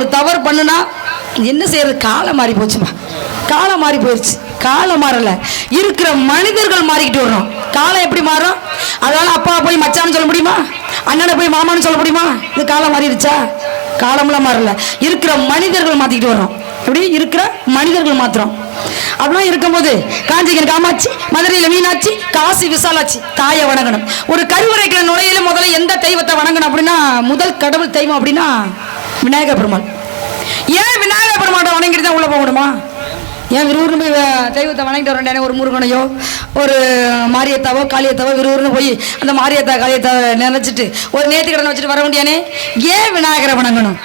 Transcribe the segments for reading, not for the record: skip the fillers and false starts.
ஒரு தவறு பண்ணுனா என்ன செய்யறது? காலம் மாறி போச்சுமா, காலம் மாறி போயிடுச்சு. காலம் மாறல, இருக்கிற மனிதர்கள் மாறிக்கிட்டு வரணும். காலம் எப்படி மாறும்? அதனால அப்பா போய் மச்சான்னு சொல்ல முடியுமா? அண்ணனை போய் மாமான்னு சொல்ல முடியுமா? இது காலம் மாறிடுச்சா? காலம்லாம் மாறல, இருக்கிற மனிதர்கள் மாத்திக்கிட்டு வரோம். எப்படி இருக்கிற மனிதர்கள் மாத்திரம். அப்படிலாம் இருக்கும்போது காஞ்சிகன் காமாட்சி, மதுரையில் மீனாட்சி, காசி விசாலாட்சி தாயை வணங்கணும். ஒரு கருவறைக்கிற நுழையில முதல்ல எந்த தெய்வத்தை வணங்கணும் அப்படின்னா முதல் கடவுள் தெய்வம் அப்படின்னா விநாயகர் பெருமாள். ஏன் விநாயகர் பெருமாளை வணங்கிட்டு தான் உள்ள போகணுமா? ஏன் விறுவிறுன்னு போய் தெய்வத்தை வணங்கிட்டு வரேன்? ஒரு முருகனையோ ஒரு மாரியத்தாவோ காளியத்தாவோ விறுவிறுன்னு போய் அந்த மாரியத்தா காளியத்தா நினைச்சிட்டு ஒரு நேர்த்தி கடனை வச்சுட்டு வர வேண்டியானே? ஏன் விநாயகரை வணங்கணும்?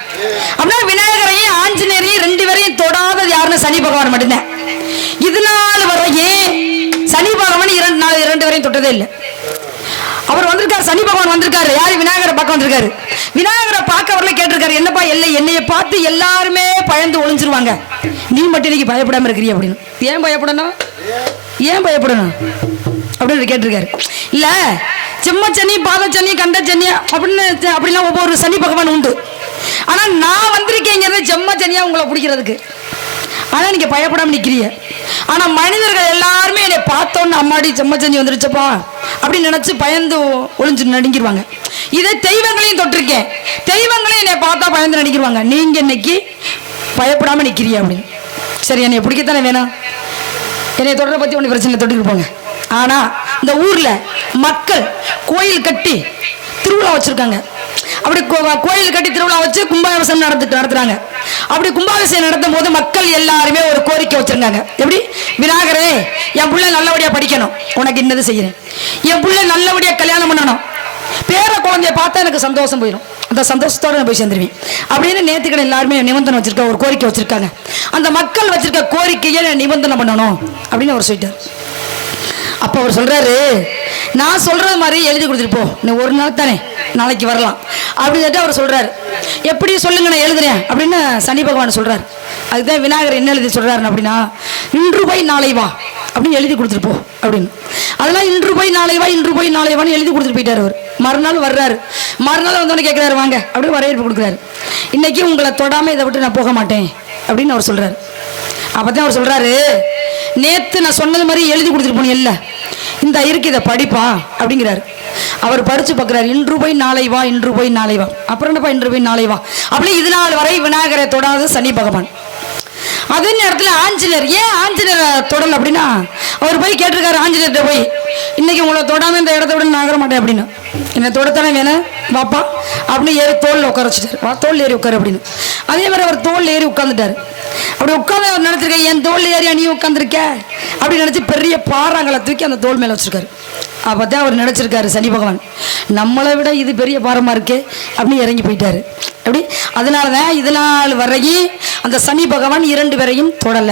அப்படின்னா விநாயகரையும் ஆஞ்சநேயரையும் ரெண்டு பேரையும் தொடாதது யாருன்னு சனி பகவான் மட்டும்தான். இதனால வரையும் சனி பகவான் இரண்டு வரையும் தொட்டதே இல்லை. அவர் வந்திருக்காரு, சனி பகவான் வந்திருக்காரு. யாரு? விநாயகரை பார்க்க வந்திருக்காரு. விநாயகரை பார்க்க வரல, கேட்டிருக்காரு, என்னப்பா இல்லை என்னைய பார்த்து எல்லாருமே பயந்து ஒளிஞ்சிருவாங்க, நீ மட்டும் இன்னைக்கு பயப்படாம இருக்கிறீ அப்படின்னு. ஏன் பயப்படணும்? ஏன் பயப்படணும் அப்படின்னு கேட்டிருக்காரு. இல்ல செம்மச்சனி, பாதச்சனி, கண்டச்சனி அப்படின்னு அப்படிலாம் ஒவ்வொரு சனி பகவான் உண்டு. ஆனா நான் வந்திருக்கேங்கிறது செம்மச்சனியா உங்களை பிடிக்கிறதுக்கு. ஆனா நீங்க பயப்படாம நிக்கிறீங்க. ஆனா மனிதர்கள் எல்லாருமே என்னை பார்த்தோன்னு அம்மாடி செம்மச்சனி வந்துருச்சப்பா அப்படின்னு நினைச்சு பயந்து ஒளிஞ்சு நடுங்கிடுவாங்க. இதை தெய்வங்களையும் தொட்டிருக்கேன், தெய்வங்களையும் என்னை பார்த்தா பயந்து நடிக்கிடுவாங்க. நீங்க இன்னைக்கு பயப்படாம நிக்கிறீங்க அப்படின்னு. சரி, என்னை பிடிக்கத்தானே வேணாம், என்னை தொடரை பத்தி ஒன்று பிரச்சனை தொட்டுக்கிட்டு போங்க. ஆனா இந்த ஊர்ல மக்கள் கோயில் கட்டி திருவிழா வச்சிருக்காங்க. அப்படி கோயில் கட்டி திருவிழா வச்சு கும்பாபிஷேகம் நடத்துறாங்க. அப்படி கும்பாபிஷேகம் நடத்தும் போது மக்கள் எல்லாருமே ஒரு கோரிக்கை வச்சிருக்காங்க. எப்படி? விநாயகரே, என் பிள்ளை நல்லபடியா படிக்கணும், உனக்கு இன்னது செய்யறேன். என் பிள்ளை நல்லபடியா கல்யாணம் பண்ணணும், பேர குழந்தைய பார்த்தா எனக்கு சந்தோஷம் போயிடும், அந்த சந்தோஷத்தோட நான் போய் சேர்ந்துருவேன் அப்படின்னு நேத்துக்கடன் எல்லாருமே நிபந்தனை வச்சிருக்க, ஒரு கோரிக்கை வச்சிருக்காங்க. அந்த மக்கள் வச்சிருக்க கோரிக்கையை நிபந்தனை பண்ணணும் அப்படின்னு அவர் சொல்லிட்டார். அப்ப அவர் சொல்றாரு, நான் சொல்றது மாதிரி எழுதி கொடுத்துட்டு போ, நீ ஒரு நாள் தானே, நாளைக்கு வரலாம் அப்படின்னு சொல்லிட்டு அவர் சொல்றாரு. எப்படி சொல்லுங்க, நான் எழுதுறேன் அப்படின்னு சனி பகவான் சொல்றாரு. அதுதான் விநாயகர் என்ன எழுதி சொல்றாரு அப்படின்னா, இன்று போய் நாளை வா அப்படின்னு எழுதி கொடுத்துட்டு போ அப்படின்னு. அதெல்லாம் இன்று போய் நாளை வா, இன்று போய் நாளை வான்னு எழுதி கொடுத்துட்டு போயிட்டாரு. அவர் மறுநாள் வர்றாரு. மறுநாள் வந்தோன்னு கேட்கிறாரு, வாங்க அப்படின்னு வரவேற்பு கொடுக்குறாரு. இன்னைக்கு உங்களை தொடாம இதை விட்டு நான் போக மாட்டேன் அப்படின்னு அவர் சொல்றாரு. அப்பதான் அவர் சொல்றாரு, நேத்து நான் சொன்னது மாதிரி எழுதி கொடுத்துட்டு போனேன் இல்ல, இந்த இருக்கு, இதை படிப்பா அப்படிங்கிறாரு. அவர் படிச்சு பார்க்கிறார், இன்று போய் நாளை வா, இன்று போய் நாளை வா. அப்புறம் என்னப்பா இன்று போய் நாளை வா? அப்படி இது நாள் வரை விநாயகரை தொடாத சனி பகவான். அதே நேரத்தில் ஆஞ்சநேயர், ஏன் ஆஞ்சநேயரை தொடல் அப்படின்னா, அவர் போய் கேட்டிருக்காரு ஆஞ்சநேயர்கிட்ட போய், இன்னைக்கு உங்களை தொடாம இந்த இடத்த விட நகர மாட்டேன் அப்படின்னு. என்னை தொடத்தானே வேணும் வாப்பா அப்படின்னு ஏறி தோல்ல உட்கார வச்சுட்டாரு. வா, தோல் ஏறி உட்காரு அப்படின்னு. அதே மாதிரி அவர் தோல் ஏறி உட்காந்துட்டாரு. அப்படி உட்காந்து அவர் நினைச்சிருக்க, என் தோல் ஏறி நீ உட்காந்துருக்க அப்படின்னு நினைச்சு பெரிய பாறாங்களை தூக்கி அந்த தோல் மேல வச்சிருக்காரு. அப்பதான் அவர் நினைச்சிருக்காரு சனி பகவான், நம்மளை விட இது பெரிய பாரமா இருக்கே அப்படின்னு இறங்கி போயிட்டாரு. அப்படி அதனாலதான் இது நாள் வரையும் அந்த சனி பகவான் இரண்டு பேரையும் தொடல.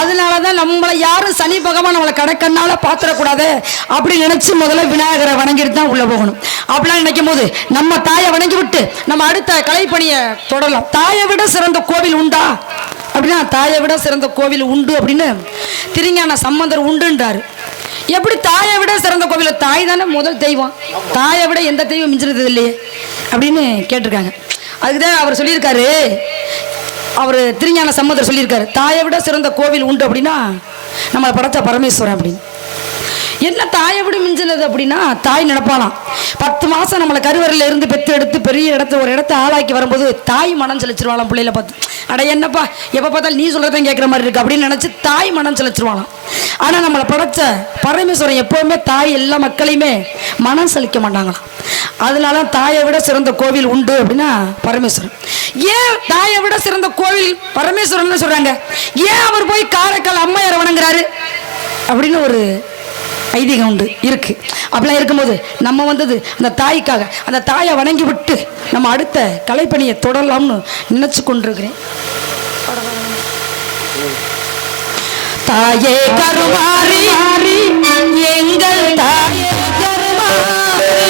அதனாலதான் நம்மளை யாரும் சனி பகவான் நம்மளை கடக்கண்ணால பாத்திரக்கூடாது அப்படின்னு நினைச்சு முதல்ல விநாயகரை வணங்கிட்டு தான் உள்ள போகணும். அப்படிலாம் நினைக்கும் போது நம்ம தாயை வணங்கி விட்டு நம்ம அடுத்த கலைப்பணியை தொடரலாம். தாயை விட சிறந்த கோவில் உண்டா அப்படின்னா, தாயை விட சிறந்த கோவில் உண்டு அப்படின்னு திருஞான சம்பந்தர் உண்டுன்றாரு. எப்படி தாயை விட சிறந்த கோவில்? தாய் தானே முதல் தெய்வம், தாயை விட எந்த தெய்வம் மிஞ்சினது இல்லையே அப்படின்னு கேட்டிருக்காங்க. அதுக்குதான் அவர் சொல்லியிருக்காரு, அவர் திருஞான சம்பந்தர் சொல்லியிருக்காரு, தாயை விட சிறந்த கோவில் உண்டு அப்படின்னா நம்மளை படைச்ச பரமேஸ்வரன் அப்படின்னு. என்ன தாயை விட மிஞ்சினது அப்படின்னா, தாய் நினைப்பாலாம் 10 மாசம் நம்மளை கருவறையில இருந்து பெற்று எடுத்து பெரிய இடத்த ஒரு இடத்த ஆளாக்கி வரும்போது தாய் மனம் செலுச்சிருவாளாம் பிள்ளையில பார்த்து. அட என்னப்பா எப்ப பார்த்தாலும் நீ சொல்றதான் கேட்குற மாதிரி இருக்கு அப்படின்னு நினைச்சு தாய் மனம் செலுச்சிருவாளாம். ஆனா நம்மளை படைச்ச பரமேஸ்வரன் எப்பவுமே தாய் எல்லா மக்களையுமே மனம் செலுத்த மாட்டாங்களாம். அதனால தாயை விட சிறந்த கோவில் உண்டு அப்படின்னா பரமேஸ்வரன். ஏன் தாயை விட சிறந்த கோவில் பரமேஸ்வரன் சொல்றாங்க? ஏன் அவர் போய் காரைக்கால் அம்மையாரை வணங்குறாரு அப்படின்னு ஒரு ஐதீகம் உண்டு இருக்கு. அப்படிலாம் இருக்கும்போது நம்ம வந்தது அந்த தாய்க்காக, அந்த தாயை வணங்கி விட்டு நம்ம அடுத்த கலைப்பணியை தொடரலாம்னு நினைச்சு கொண்டிருக்கிறேன். தாயே கருமாரி எங்கள் தாயே கருமாரி,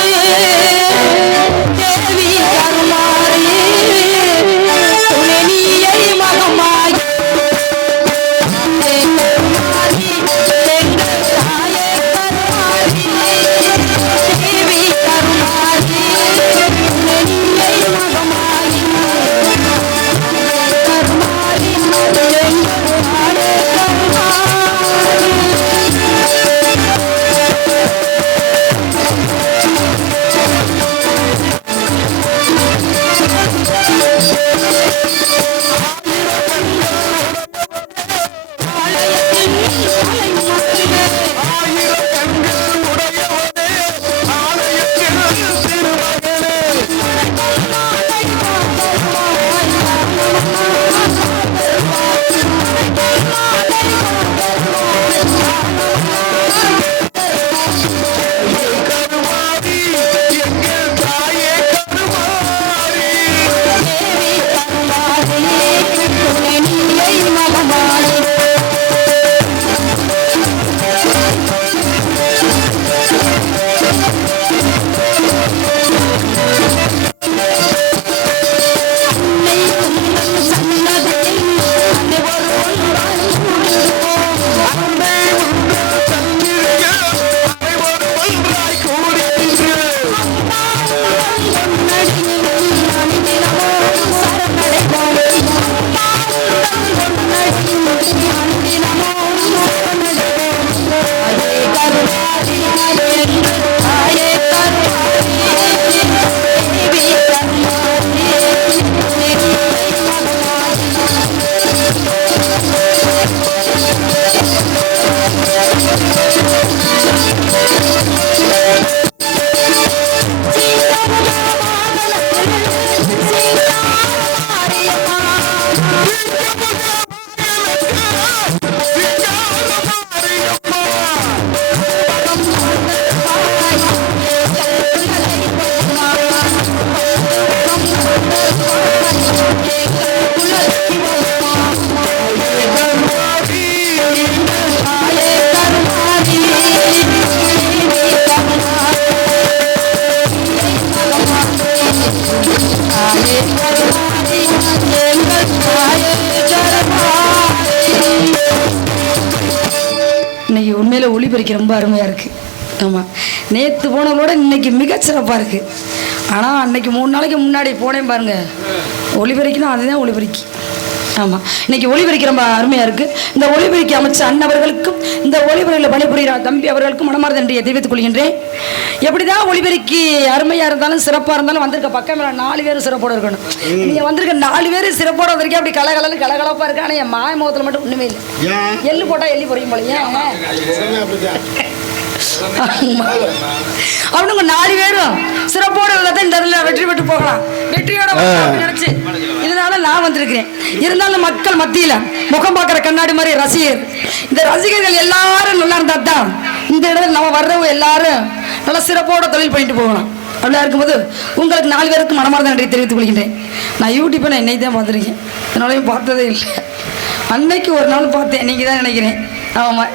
தேவி கருமாரி துணையை மகமாய் இன்னைக்கு உண்மையில ஒளிபரிக்க ரொம்ப அருமையா இருக்கு. ஆமாம், நேற்று போனவங்களோட இன்னைக்கு மிகச்சிறப்பாக இருக்கு. ஆனால் அன்னைக்கு 3 நாளைக்கு முன்னாடி போனேன் பாருங்க, ஒளிபரிக்கணும் அதுதான் ஒளிபரிக்கு. ஆமாம், இன்னைக்கு ஒளிபரிக்க ரொம்ப அருமையாக இருக்குது. இந்த ஒளிபரிக்க அமைச்ச அண்ணவர்களுக்கும் இந்த ஒளிபரியில் பணிபுரிகிற தம்பி அவர்களுக்கும் மனமார்ந்த நன்றியை தெரிவித்துக் கொள்கின்றேன். எப்படி தான் ஒளிபரிக்கு அருமையாக இருந்தாலும் சிறப்பாக இருந்தாலும் வந்திருக்க பக்கம் 4 பேரும் சிறப்போடு இருக்கணும். நீங்கள் வந்திருக்க 4 பேர் சிறப்போடு வந்திருக்கேன். அப்படி கலகலன்னு கலகலப்பாக இருக்கு. ஆனால் என் மாய முகத்தில் மட்டும் ஒன்றுமே இல்லை. எள்ளு போட்டால் எள்ளி பொறியும் போல. ஏன் அவனுங்க 4 பேரும் சிறப்போடு இருந்தால் இந்த இடத்துல வெற்றி பெற்று போகலாம், வெற்றியோட நினைச்சு இதனால நான் வந்திருக்கிறேன். இருந்தாலும் மக்கள் மத்தியில் முகம் பார்க்குற கண்ணாடி மாதிரி ரசிகர், இந்த ரசிகர்கள் எல்லாரும் நல்லா இருந்தா தான் இந்த இடத்துல நம்ம வர்றவங்க எல்லாரும் நல்லா சிறப்போட தொழில் பண்ணிட்டு போகலாம். அப்படியா இருக்கும்போது உங்களுக்கு 4 பேருக்கு மனமார்ந்த நன்றி தெரிவித்துக் கொள்கின்றேன். நான் யூடியூப்பை நான் இன்னைக்கு தான் பார்த்துருக்கேன், அதனாலையும் பார்த்ததே இல்லை. அன்னைக்கு ஒரு நாள் பார்த்தேன், நீங்கள் தான் நினைக்கிறேன். ஆமாம்,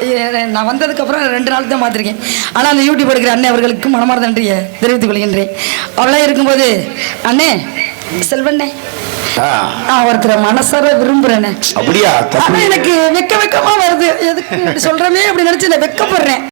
நான் வந்ததுக்கப்புறம் 2 நாள் தான் பார்த்துருக்கேன். ஆனால் அந்த யூடியூப் எடுக்கிற அண்ணே அவர்களுக்கு மனமார்ந்த நன்றியை தெரிவித்துக் கொள்கின்றேன். அவ்வளோ இருக்கும்போது அண்ணே செல்வண்ணே, நான் ஒருத்தரை மனசார விரும்புறேனே. அப்படியா? எனக்கு வெக்கமா வருது. எதுக்கு சொல்றமே அப்படி நினைச்சு நான் வெக்கப்படுறேன்.